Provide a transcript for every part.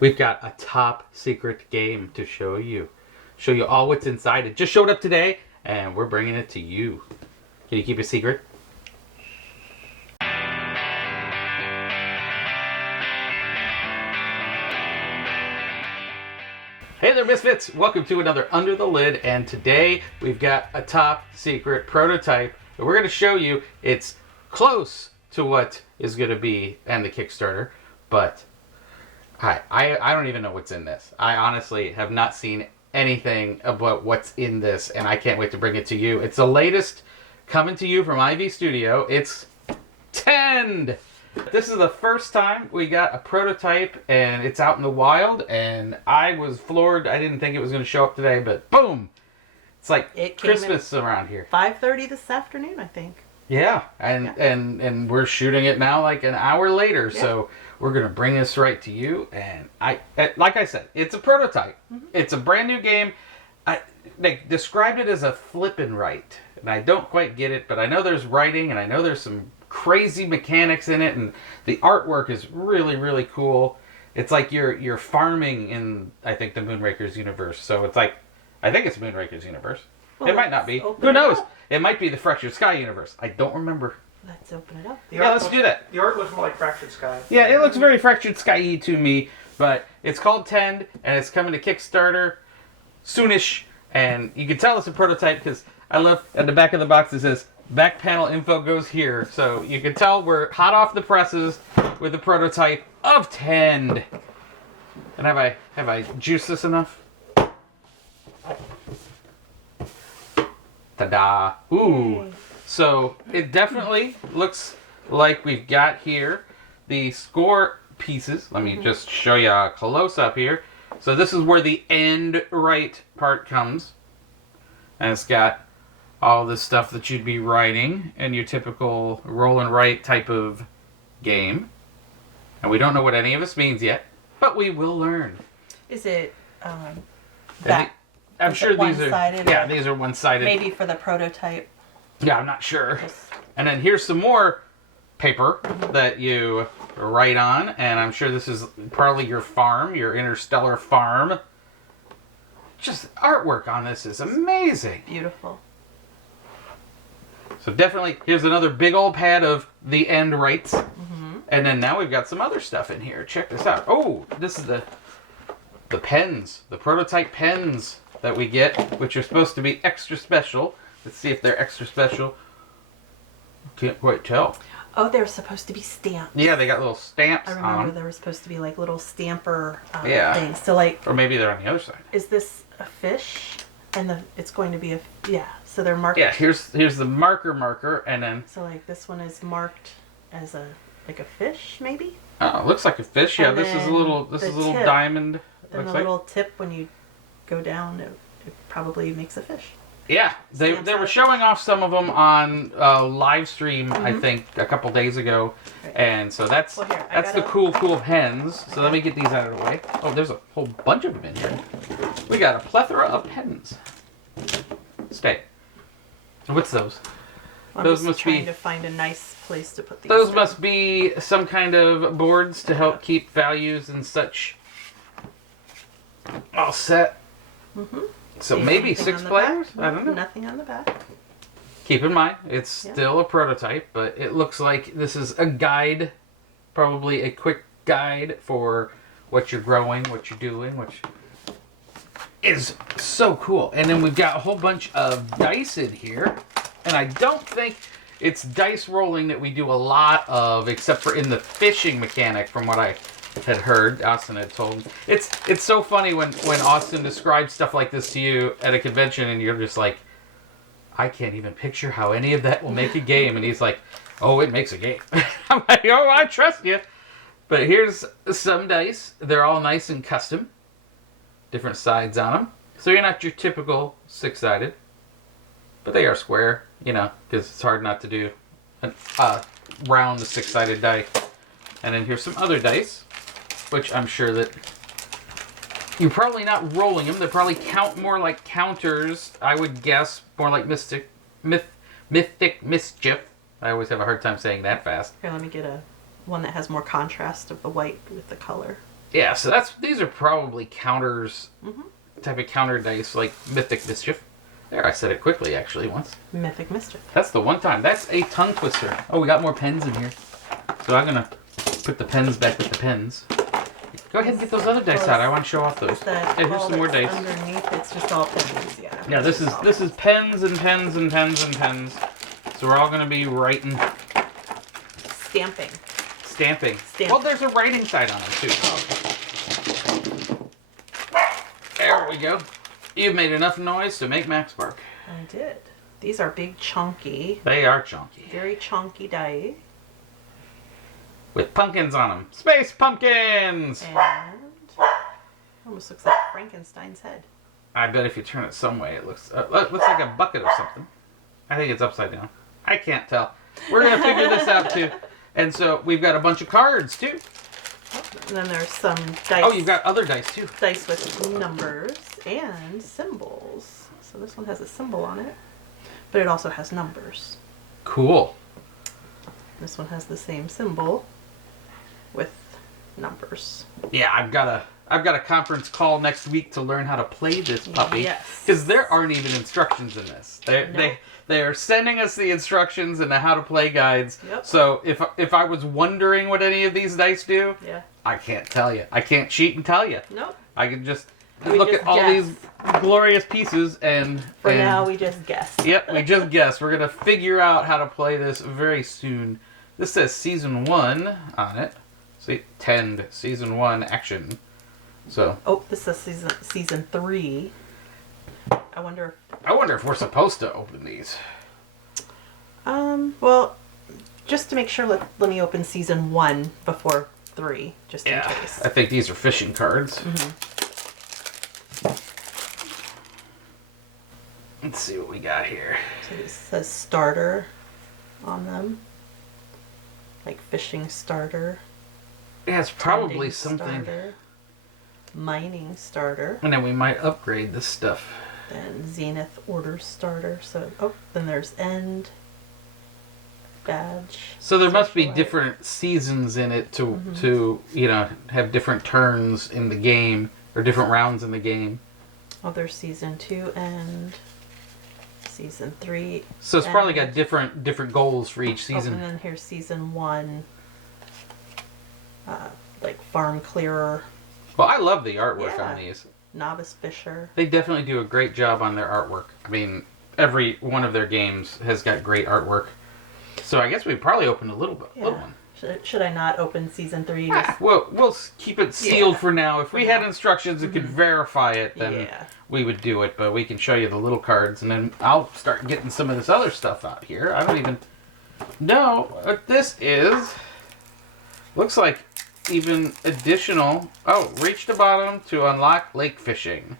We've got a top secret game to show you. Show you all what's inside. It just showed up today, and we're bringing it to you. Can you keep it secret? Hey there, Misfits! Welcome to another Under the Lid, and today we've got a top secret prototype that we're going to show you. It's close to what is going to be and the Kickstarter, but I don't even know what's in this. I honestly have not seen anything about what's in this, and I can't wait to bring it to you. It's the latest coming to you from IV Studio. It's Tend! This is the first time we got a prototype, and it's out in the wild, and I was floored. I didn't think it was going to show up today, but boom! It's like Christmas around here. 5:30 this afternoon, I think. Yeah, and we're shooting it now like an hour later, so we're going to bring this right to you. And like I said, it's a prototype. Mm-hmm. It's a brand new game. They described it as a flip and write, and I don't quite get it, but I know there's writing, and I know there's some crazy mechanics in it, and the artwork is really, really cool. It's like you're farming in, I think, the Moonraker's universe. So it's like, I think it's Moonraker's universe. Well, it might not be. Who knows? It might be the Fractured Sky universe. I don't remember. Let's open it up. Yeah, let's do that. The art looks more like Fractured Sky. Yeah, it looks very Fractured Sky-y to me, but it's called Tend, and it's coming to Kickstarter soonish, and you can tell it's a prototype because I love, at the back of the box it says, back panel info goes here, so you can tell we're hot off the presses with the prototype of Tend. And have I juiced this enough? Ta-da! Ooh! Yay. So it definitely looks like we've got here the score pieces. Let me just show you a close-up here. So this is where the end right part comes, and it's got all the stuff that you'd be writing in your typical roll and write type of game. And we don't know what any of this means yet, but we will learn. Is it back? I'm sure these are, yeah, these are one-sided. Maybe for the prototype. Yeah, I'm not sure. And then here's some more paper that you write on, and I'm sure this is probably your farm, your interstellar farm. Just artwork on this is amazing. Beautiful. So definitely, here's another big old pad of the end rights. Mm-hmm. And then now we've got some other stuff in here. Check this out. Oh, this is the pens, the prototype pens that we get, which are supposed to be extra special. Let's see if they're extra special. Can't quite tell. Oh, they're supposed to be stamps. Yeah, they got little stamps on them. I remember they were supposed to be like little stamper things. So like, or maybe they're on the other side. Is this a fish? And it's going to be a, so they're marked. Yeah, here's the marker, and then. So like this one is marked as a fish, maybe. Oh, it looks like a fish. Yeah, this is a little diamond. Then the little tip when you go down, it probably makes a fish. Yeah, they were showing off some of them on live stream, I think, a couple days ago, and so that's the cool pens. So let me get these out of the way. Oh, there's a whole bunch of them in here. We got a plethora of pens. Stay. What's those? Those must be trying to find a nice place to put these. Those must be some kind of boards to help keep values and such all set. Mm-hmm. So maybe 6 players? I don't know. Nothing on the back. Keep in mind, it's still a prototype, but it looks like this is a guide, probably a quick guide for what you're growing, what you're doing, which is so cool. And then we've got a whole bunch of dice in here, and I don't think it's dice rolling that we do a lot of, except for in the fishing mechanic, from what I had heard. Austin had told me. It's so funny when Austin describes stuff like this to you at a convention, and you're just like, I can't even picture how any of that will make a game. And he's like, oh, it makes a game. I'm like, oh, I trust you. But here's some dice. They're all nice and custom. Different sides on them. So you're not your typical 6-sided. But they are square, because it's hard not to do a round 6-sided die. And then here's some other dice, which I'm sure that you're probably not rolling them. They probably count more like counters, I would guess, more like Mystic Mischief. I always have a hard time saying that fast. Here, let me get one that has more contrast of the white with the color. Yeah, so these are probably counters, type of counter dice like Mythic Mischief. There, I said it quickly actually once. Mythic Mischief. That's the one time. That's a tongue twister. Oh, we got more pens in here. So I'm gonna put the pens back with the pens. Go ahead and get those other dice out. I want to show off those. Yeah, here's some more dice. Underneath, it's just all pens. Yeah. Yeah, this is pens and pens and pens and pens. So we're all gonna be writing. Stamping. Stamping. Well, there's a writing side on it too. There we go. You've made enough noise to make Max bark. I did. These are big, chunky. They are chunky. Very chunky die. With pumpkins on them. Space pumpkins! And almost looks like Frankenstein's head. I bet if you turn it some way, it looks like a bucket or something. I think it's upside down. I can't tell. We're going to figure this out too. And so we've got a bunch of cards too. And then there's some dice. Oh, you've got other dice too. Dice with numbers and symbols. So this one has a symbol on it, but it also has numbers. Cool. This one has the same symbol with numbers. Yeah, I've got a conference call next week to learn how to play this puppy. Yes. Because there aren't even instructions in this. They are sending us the instructions and the how to play guides. Yep. So if I was wondering what any of these dice do, yeah, I can't tell you. I can't cheat and tell you. Nope. I can just We look just at all guess. these glorious pieces and For now, we just guess. Yep, we just guess. We're gonna figure out how to play this very soon. This says Season 1 on it. See, Tend, Season 1, Action. So. Oh, this is season 3. I wonder if we're supposed to open these. Well, just to make sure, let me open season 1 before 3, just in case. I think these are fishing cards. Let's see what we got here. So this says starter on them. Like fishing starter. Yeah, it's probably Tending something. Starter, mining starter. And then we might upgrade this stuff. Then Zenith order starter. So, then there's end. Badge. So there must be Socialite. different seasons in it to have different turns in the game or different rounds in the game. Oh, there's season 2 and season 3. So it's probably got different goals for each season. And then here's season 1. Like farm clearer. Well, I love the artwork Yeah. on these. Novice fisher. They definitely do a great job on their artwork. I mean, every one of their games has got great artwork. So I guess we probably opened a little one. Should I not open season 3? We'll keep it sealed for now. If we had instructions that could verify it, then we would do it. But we can show you the little cards, and then I'll start getting some of this other stuff out here. I don't even know what this is. Looks like even additional. Oh, reach the bottom to unlock lake fishing.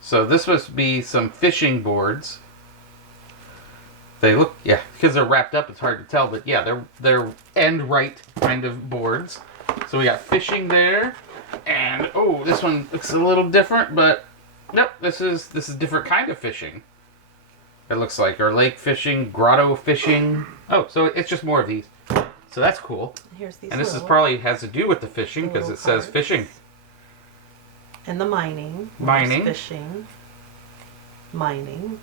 So this must be some fishing boards. They look, because they're wrapped up, it's hard to tell, but yeah, they're end right kind of boards. So we got fishing there, and this one looks a little different, but nope, this is different kind of fishing. It looks like, or lake fishing, grotto fishing. Oh, so it's just more of these. So that's cool. Here's these. And this is probably has to do with the fishing because it says fishing. And the mining. Mining. There's fishing. Mining.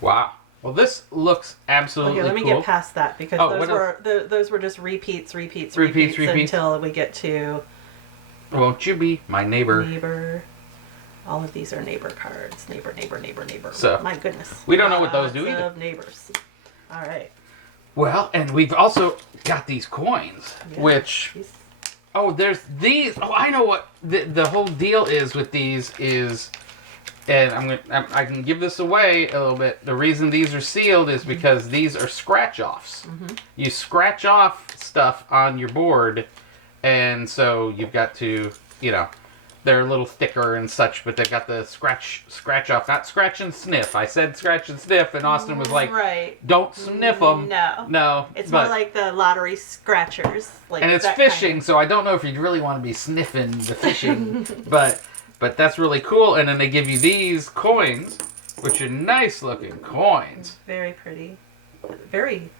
Wow. Well, this looks absolutely cool. Okay, let me get past that because those were just repeats until we get to. Won't you be my neighbor? Neighbor. All of these are neighbor cards. Neighbor. So, my goodness. We don't know what those do either. Of neighbors. All right. Well, and we've also got these coins, which. There's these. Oh, I know what the whole deal is with these is. And I can give this away a little bit. The reason these are sealed is because these are scratch-offs. You scratch off stuff on your board, and so you've got to, they're a little thicker and such, but they've got the scratch off, not scratch and sniff. I said scratch and sniff, and Austin was like, don't sniff them. No. It's more like the lottery scratchers. And it's fishing, so I don't know if you'd really want to be sniffing the fishing, But that's really cool, and then they give you these coins, which are nice-looking coins. Very pretty. Very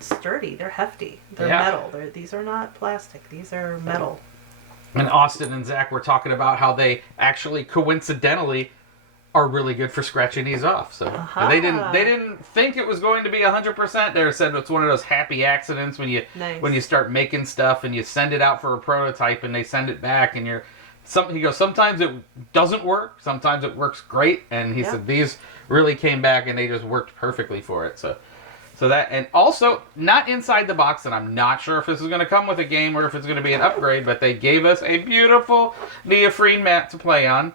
sturdy. They're hefty. They're Yeah. metal. These are not plastic. These are metal. And Austin and Zach were talking about how they actually coincidentally are really good for scratching these off. So they didn't think it was going to be 100%. They said it's one of those happy accidents when you start making stuff and you send it out for a prototype and they send it back and he goes, sometimes it doesn't work, sometimes it works great, and he said these really came back and they just worked perfectly for it. So that, and also not inside the box, and I'm not sure if this is going to come with a game or if it's going to be an upgrade, but they gave us a beautiful neoprene mat to play on.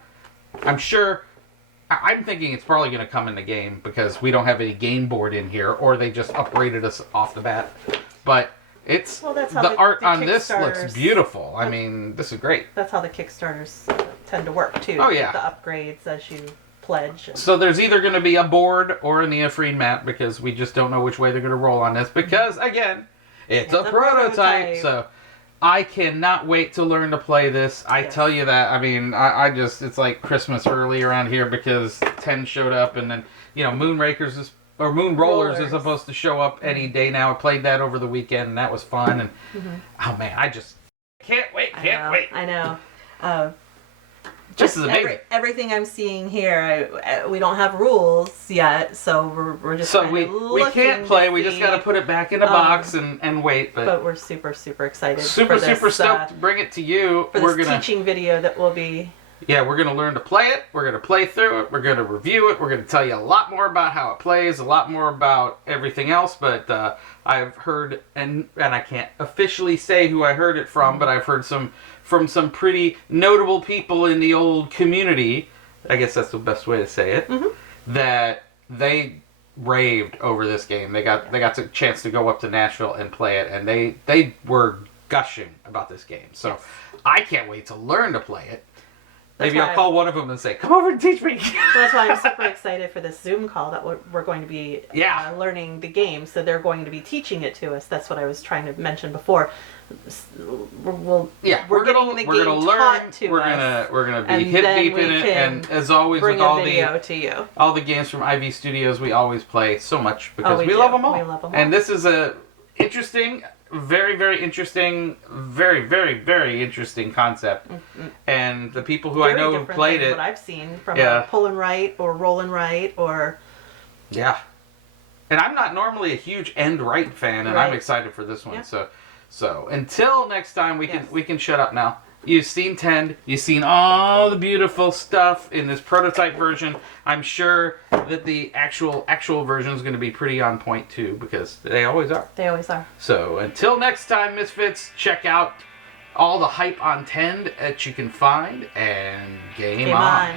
I'm thinking it's probably going to come in the game because we don't have any game board in here, or they just upgraded us off the bat. But that's how the art on this looks beautiful. I mean, this is great. That's how the Kickstarters tend to work too. Oh yeah, the upgrades as you pledge. So there's either going to be a board or a neoprene mat because we just don't know which way they're going to roll on this. Because again, it's a prototype. So I cannot wait to learn to play this. I tell you that. I mean, I just, it's like Christmas early around here because 10 showed up, and then, Moon Rollers is supposed to show up any day now. I played that over the weekend, and that was fun. And oh man, I just can't wait. I know. This is amazing. Everything I'm seeing here, we don't have rules yet, so we're just we can't play. We just got to put it back in a box and wait. But we're super excited. Super stoked to bring it to you. For this teaching video that will be. Yeah, we're going to learn to play it. We're going to play through it. We're going to review it. We're going to tell you a lot more about how it plays, a lot more about everything else. But I've heard, and I can't officially say who I heard it from, but I've heard from some pretty notable people in the old community, I guess that's the best way to say it, that they raved over this game. They got the chance to go up to Nashville and play it, and they were gushing about this game. So I can't wait to learn to play it. Maybe I'll call one of them and say, come over and teach me. That's why I'm super excited for this Zoom call that we're going to be learning the game. So they're going to be teaching it to us. That's what I was trying to mention before. We're getting the game taught to us. We're gonna be hit deep in it, and as always with all the games from IV Studios, we always play so much because we love them all. We love them all. And this is a interesting, very interesting, very interesting concept. And the people who I know who played it, what I've seen from pull and write or roll and write or and I'm not normally a huge end right fan, and I'm excited for this one. So until next time, we can shut up now. You've seen Tend. You've seen all the beautiful stuff in this prototype version. I'm sure that the actual version is going to be pretty on point too, because they always are. They always are. So until next time, Misfits, check out all the hype on Tend that you can find, and game on.